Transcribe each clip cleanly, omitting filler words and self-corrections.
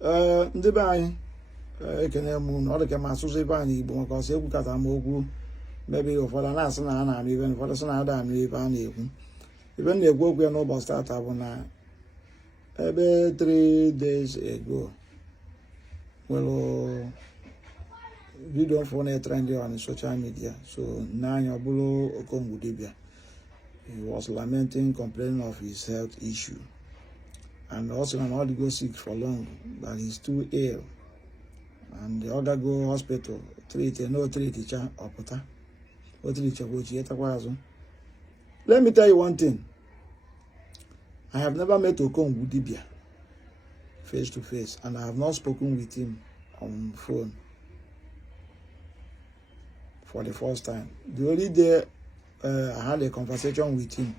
ndị be anyị ekene m unu ọ dị ka m asụsụ ebe anyị Igbo maka ọsọ ekwukata m okwu mebe ụfọdụ na-asị na a na-anụ ibe ụfọdụ sị na ada anụ ibe a na-ekwu ibe m na-ekwu okwu ya n'ụbọchị tata bụ na ebe 3 days ago nwere video mfụ na-etrend on social media so n'anya ọ bụrụ Okongwu dibia. He was lamenting, complaining of his health issue, and also not to go sick for long, but he's too ill. And the other go hospital, treat no treat each other. Let me tell you one thing. I have never met Okongwu dibia face to face, and I have not spoken with him on phone for the first time. The only day I had a conversation with him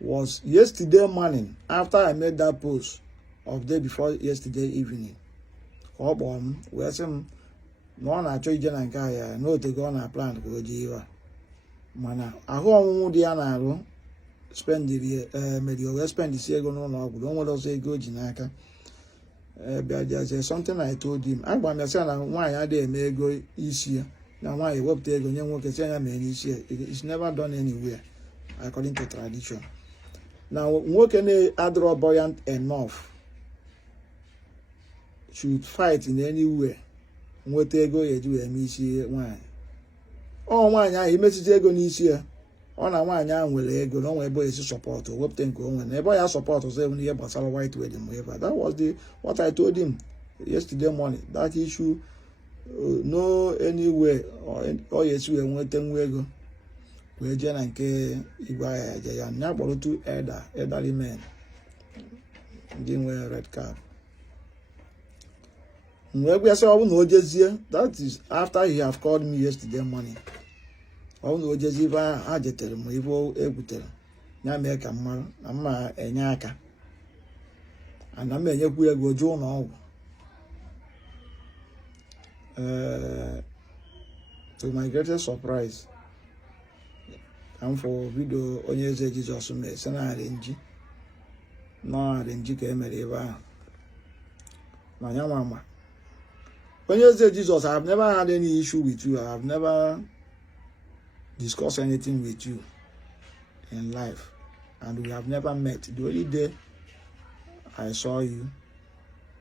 was yesterday morning after I made that post of day before yesterday evening. We asked him, no na-achọ ije na nke ya no te go na plan ka o je iwa mana ahụ ọnwụnwụ dị ya na-arụ spendiri meri o spend isi ego n'ụlọ ọgwụ o nwere ọzọ ego ji n'aka there's something I told him. Agba m ya sị na nwaanyị adịghị eme ego isi ya na nwaanyị wepụta ego nye nwoke sị ya mee n'isi ya. It's never done anywhere according to tradition. Now nwoke na-adịrọ buoyant enough should fight in anywhere nweta ego ya eji wee mee isi nwaanyị. Ọ nwaanyị ahụ imesizi ego n'isi ya ọ na nwaanyị ahụ nwere ego na onwe ebe o esi sọpọtụ wepụta nke onwe na ebe ọ ya sọpọtụ sị ihe gbasara white wedding whatever. That was what I told him yesterday morning. That issue no anywhere ọ ya esi wee nweta nwa ego wee jee na nke igwe agha eje ya nya kpọrọ two elderly men ndị nwere red card. Wee gwa sị ọ bụ na o jezie, that is after he have called me yesterday morning. Ọ bụ na o jezie ibe ha jetere m ibe egwutere ya mee ka mmadụ na mma enye aka ana m enyekwu ego jụọ ụlọ ọgwụ. To my greatest surprise, I'm for video Onyeze Jesus me senare nji no nji ka emere ebe ahụ na nya mama. Onyeze Jesus, I have never had any issue with you. I have never discussed anything with you in life, and we have never met. The only day I saw you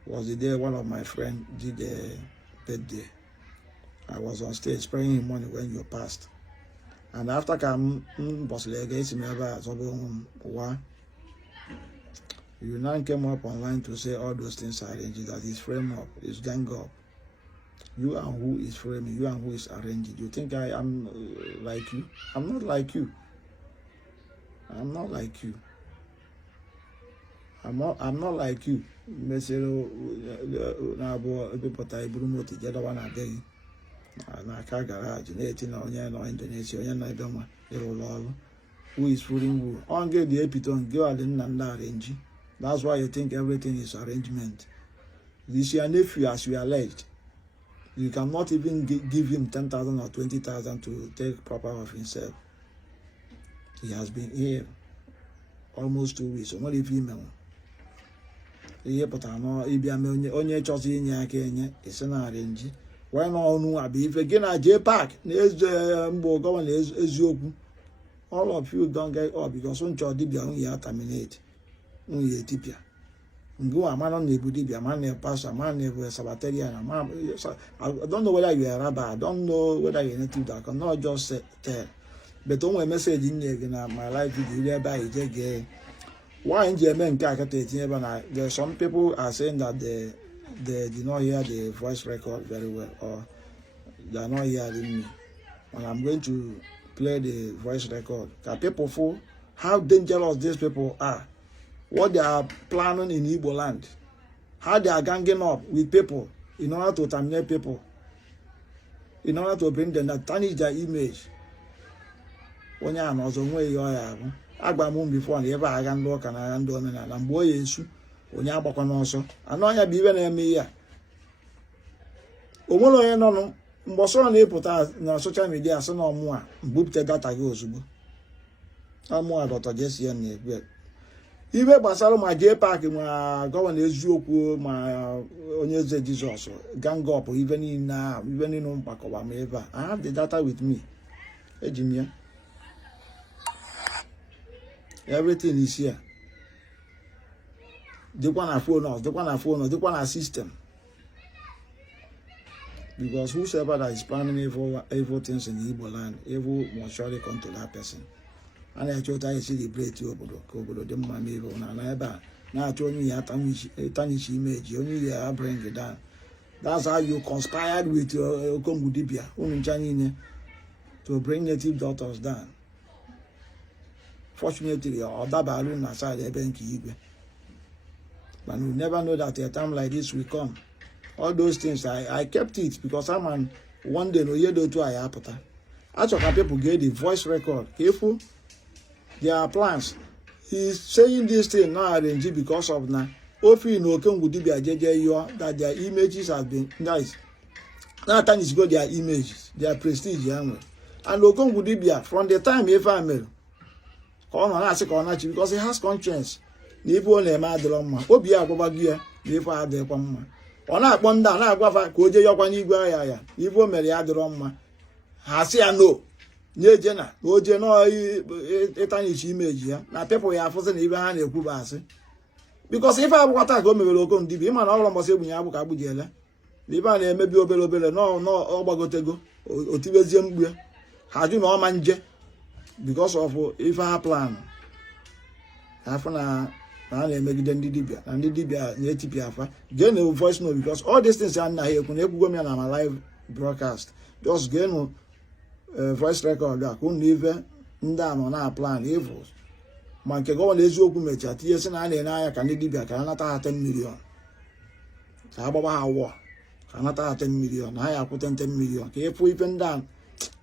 was the day one of my friends did a birthday. I was on stage praying him money when you passed. And after you now came up online to say all those things are arranged, that is frame up, is gang up. You and who is framing, you and who is arranging. You think I am like you? I'm not like you. I'm not like you. I'm not like you. Mesero na bo people tai bruno ti jeda wana dey na ka garage na eti na onye no Indonesia onye na edoma irolo who is fooling who on get the epiton go and nna arrange. That's why you think everything is arrangement. This your nephew, as you alleged, you cannot even give him 10,000 or 20,000 to take proper of himself. He has been here almost 2 weeks. Only female. Ihe pụtara na ịbịa mee onye chọsị inye aka enye esi na arrange. Why na ọnụ abịa ife gị na Jpac na mgbe Governor Ezeokwu. All of you don't get up because nchọ dibia unye terminate. Unye tipia. Ngo amano na ebu dibia, man na pastor, man na Sabbatarian. I don't know whether you are a rabbi. I don't know whether you are native that can not just tell. But on my message in my life video by JCN. Why in German there's some people are saying that they did not hear the voice record very well, or they are not hearing me. And I'm going to play the voice record. Can people fool how dangerous these people are? What they are planning in Igbo land, how they are ganging up with people in order to terminate people, in order to bring them that tarnish their image. When you are not way you are, Agbamum before and ever I can look and I am doing and boy is when you are back on also. I know you be even me here. Omolo no Mboso na put na social media so no more. Booped data goes. I'm more about JCN. Ibe gbasara ma Jpac ma Governor Ezeokwu ma Onyeze Jesus gang up even in Mpakọba ma ebe a. I have the data with me. Ejimia. Everything is here. They want to phone us, they want a system. Because whosoever that is planning evil things in the Igbo land, evil must surely come to that person. And I told I celebrate you, Obodo, the money, now I told me a tarnish image, only I bring it down. That's how you conspired with your Kongudibia, to bring native daughters down. Fortunately, or that balloon aside, but we never know that a time like this will come. All those things, I kept it because someone one day no year to I happen. Actually, people get the voice record. Careful, there are plans. He's saying this thing now arranged because of now. Ofi no can would be a JJ that their images have been nice. Now time is go their images, their prestige, and Okon would be from the time if I'm because he has conscience. Nipo ne madroma. Obi agbagia, nipo adekwa. Ona akponda na agwafa ka oje yokwa n'igwe ya. Nipo mere ya droma. Ha si no. Nyeje na oje no etanichi image ya. Na people ya afose na ibe ha na-ekwu ba asị. Because if agbata ka o mebere Okon dibi, ma na ọrụ mbọsị egbunya abụ ka agbujele. Ibe a na-emebi obere no ọgbagotego. Otibezie mgbu ya. Ha jụ na ọ ma nje because of if ha plan. Half na megide ndị dibia na-etipi afa get no voice note because all these things are na here kun ekwugo me na my live broadcast just get no voice record da kun live nda no na plan evil ma nke Governor Ezeokwu mecha tie sị na na anya ka ndị dibia ka anata ha 10 million ka agbaba ha wo ka anata ha 10 million na ya akwụta 10 million ka efu ife nda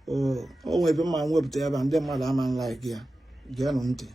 o nwe ebe ma nwepụta ebe ndị mmadụ ama like ya get no ntị.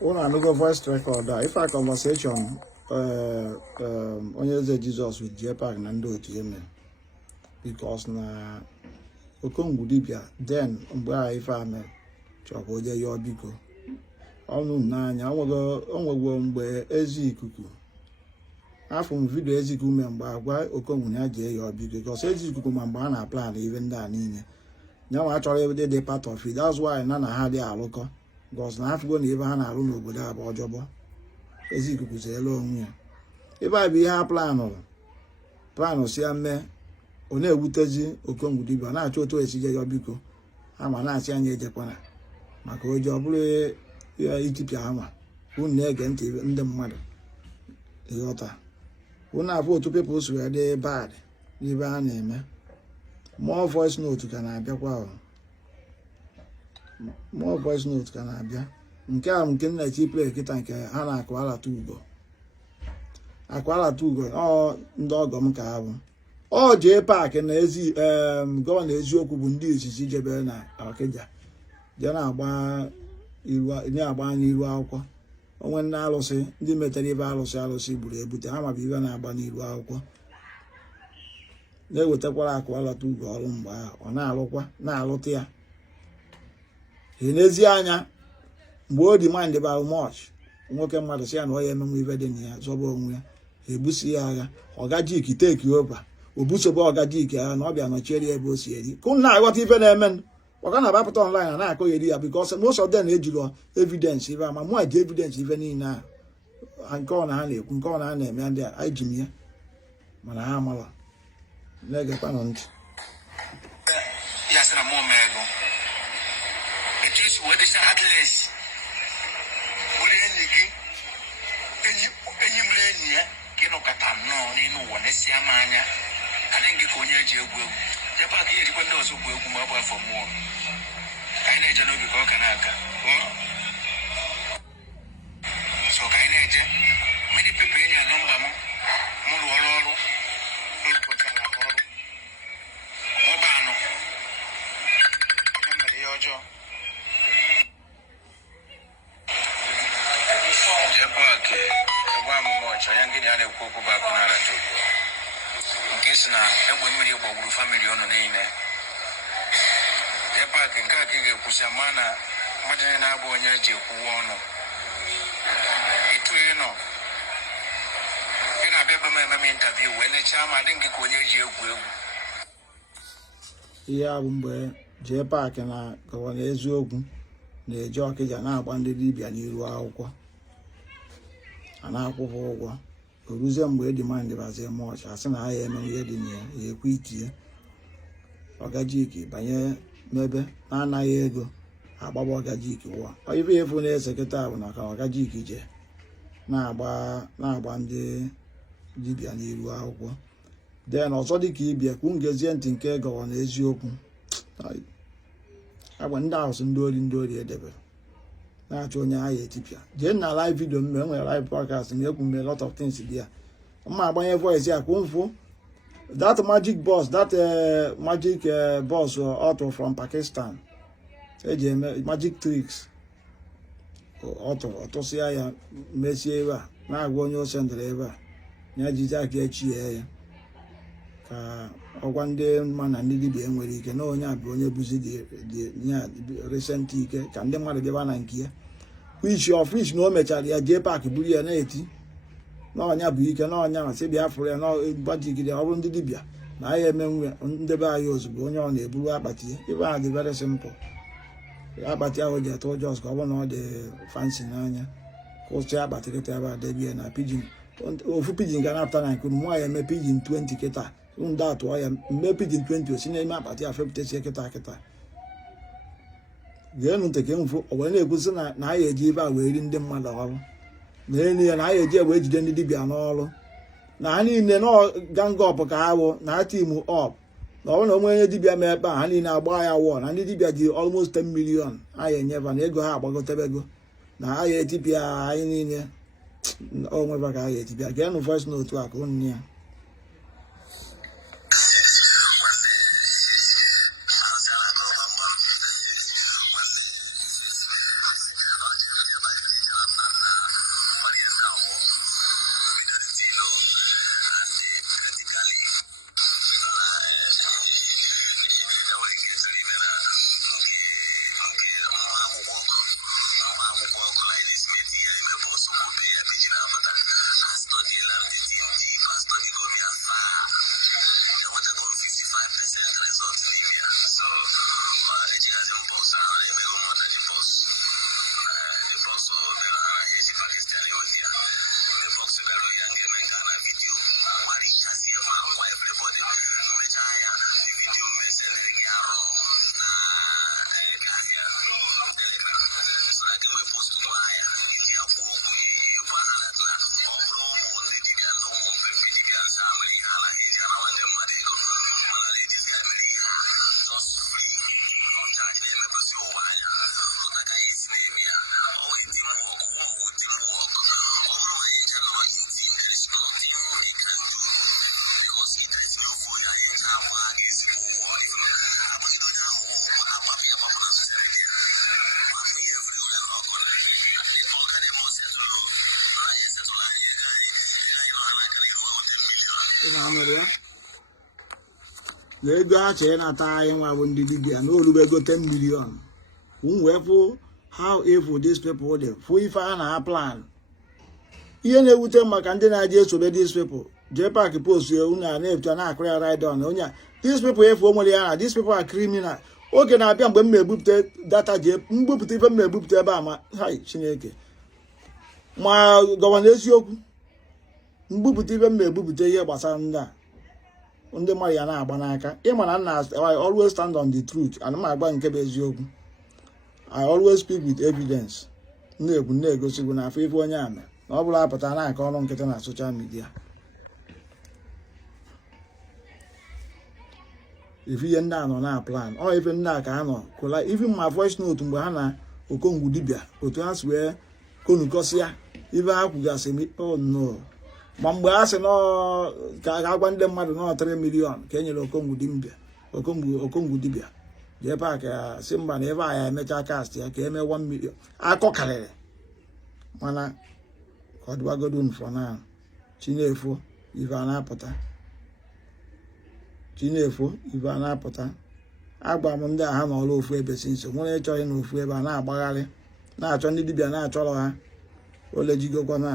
One another voice record. If I conversation Onyeze Jesus with Jpac and do it, because na Okongwu dibia then mgbe a ife ame chọrọ oje ya biko ọnụ n'anya onwego mgbe ezi ikuku afọ m vidio ezi ikuku mgbe agwa Okongwu ya jee ya biko because ezi ikuku ma mgbe a na plan ihe ndị a niile nyanwa achọrọ ebe dị part of it. That's why na ha dị alụkọ because na afụgo na ebe ha na-alụ n'obodo a bụ ọjọbọ ezi ikuku zeela onwe ya ebe a bụ ihe ha planụ si ya mee ọ na-ewutezi Okongwu dibia na-achọ otu esi je ya biko ha ma na-asị anya ejekwana maka oji ọ bụrụ itipịa ha ma unu na-ege ntị ndị mmadụ ịghọta unu afọ otu people si wee dị bad n'ibe a na-eme more voice note ka na-abịakwa more voice note ka na-abịa nke a nke nna play kịta nke ha na-akụ alata ugo ọ ndị ọgọ m ka ha bụ ọ Jpac na gọvanọ Eziokwu bụ ndị izizi jebere na Ọkịja je na-agba n'iru akwụkwọ onwe ndị alụsị ndị metere ibe alụsị gburu ebute ha mabụ ibe na-agba n'iru akwụkwọ na-ewetakwara akụ alata ugo ọrụ mgbe ahụ ọ na-alụkwa na-alụta ya n'ezi anya mgbe o dị mind bara much nwoke mmadụ si ya na ọ ya emenwe ibe dị na ya zọba onwe ya ebusi ya agha ọgajik teki over obusobe ọgajik agha na ọ bịa nọchiere ya ebe o si eri kụn na-aghọta ife na-eme ọga na-abapụta online na-akọ eri ya because most of them na-ejiri evidence ibe ama mụ ji evidence ife niile a nke ọ na ha na-ekwu nke ọ na ha na-eme ndị a anyị ji m ya mana ha amala na-egekwa nọ ntị Jpac here depend also go mobile for more. I need to know because Kanaka. So Kainaja, many people in your number, Mulu, Mobano, Yojo. Jpac, one more, I am getting out of Coco Baconara too. Na egbe gbagburu family ọnụ niile Jpac nke a ka ị ga-ekwusi mana mmadụ na-abụ onye eji ekwuwa ọnụ ịtụ ịnọ ị na-abịa ebe m ememe interview wee nechaa ma dị nke ka onye eji egwu ihe a bụ mgbe Jpac na Gọvanọ Eziokwu na-eje Ọkịja na-agba ndị dibịa n'iru akwụkwọ a na-akwụkwọ ụgwọ oruzie mgbe demand bazie much asị na ha ya eme ihe dị na ya ekwe itie ọgajik banye n'ebe na-anaghị ego agbaba ọgajik ụwa ife efu na-ese kịta bụ na ka ọgajik je na-agba ndị dibịa n'iru akwụkwọ den ọzọ dịka ibia kwu ngezie ntị nke Gọvanọ Eziokwu agba ndị ahụ ndị ori edebere na-achọ onye agha etipịa jee na live video mme nwere live podcast na-ekwu mme lot of things dị ya mma agbanye voice ya kwụ mfụ that magic boss auto from Pakistan eji eme magic tricks ọtụsịa ya mesie ebe a na-agwa onye osendere ebe a ya jizi aka echie ya ka ọgwa ndị mma na ndị dibịa enwere ike na onye a bụ onye bụzi dị recent ike ka ndị mmadụ bịaba na nke ya which na o mechara ya Jpac buru ya na-eti n'ọnya bụ ike n'ọnya masị bịa fụrụ ya n'gbajigide ọ bụrụ ndị dibịa na ahịa emenwe ndebe anyị ozugbo onye ọ na-eburu akpati ebe a dị very simple akpati ahụ ji atụ ụjọ ka ọ bụrụ na ọ dị fancy n'anya kwụsị akpati kịta ebe a debie na pidgin ofu pidgin ga na-apụta na nkunu mụ ya eme pidgin 20 kịta ndị atụọ ya mme pidgin 20 osi n'ime akpati a fepụtasie kịta ga-enu nteke mfụ ọ wee na-ekwusi na anyị eji ebe a wee ri ndị mmadụ ọrụ na elu ya na anyị eji egbe ejide ndị dibịa n'ọrụ na ha niile na gang up ka ha bụ na ha team up na ọ bụrụ na onwe onye dibịa mee ebe a ha niile agba ya wụọ na ndị dibịa ji almost 10 million anyị enyeba na ego ha agbagotebego na anyị etipịa anyị niile onweba ka anyị etipịa ga-enụ voice note a ka ụnụ ya na ego ha chere na taa anyị nwa bụ ndị dibịa na olubego 10 million. Wee fụ how evil these people dey fụ ife a na plan. Ihe na-ewute maka ndị na-aje esobe these people. Jpac post unu na-ebuta na-akụrụ ya ride on onye these people efu onwere ya na these people are criminal. Oge na-abịa mgbe m na-ebupụta data mbupụta ife m na-ebupụta ebe a ma hai Chineke ma Governor Ezeokwu mbupụta ife m na-ebupụta ihe gbasara ndị mmadụ ya na-agba n'aka. Ịma na nna I always stand on the truth and m agba nke bụ eziokwu. I always speak with evidence. Na-ekwu na-egosigwu na afọ ife onye ama na ọ bụla apụta na-aka ọrụ nkịtị na social media. Ife ihe ndị a nọ na plan ọ ife ndị a ka ha nọ kola even ma voice note mgbe ha na okongwu dibịa otu ha si wee konukọsịa ife ha kwugasị m oh no. Ma mgbe a sị nọ ka a ga-agwa ndị mmadụ nọ 3 million ka e nyere okongwu dibịa Jpac ya si mba na ebe a ya emecha cast ya ka eme 1 million akọ karịrị mana ka ọ dịwagodo mfọ na Chinefo ife a na-apụta agba m ndị a ha n'ọrụ ofu ebe si nso nwere ịchọghị na ofu ebe a na-agbagharị na-achọ ndị dibịa na-achọrọ ha ole jigokwa na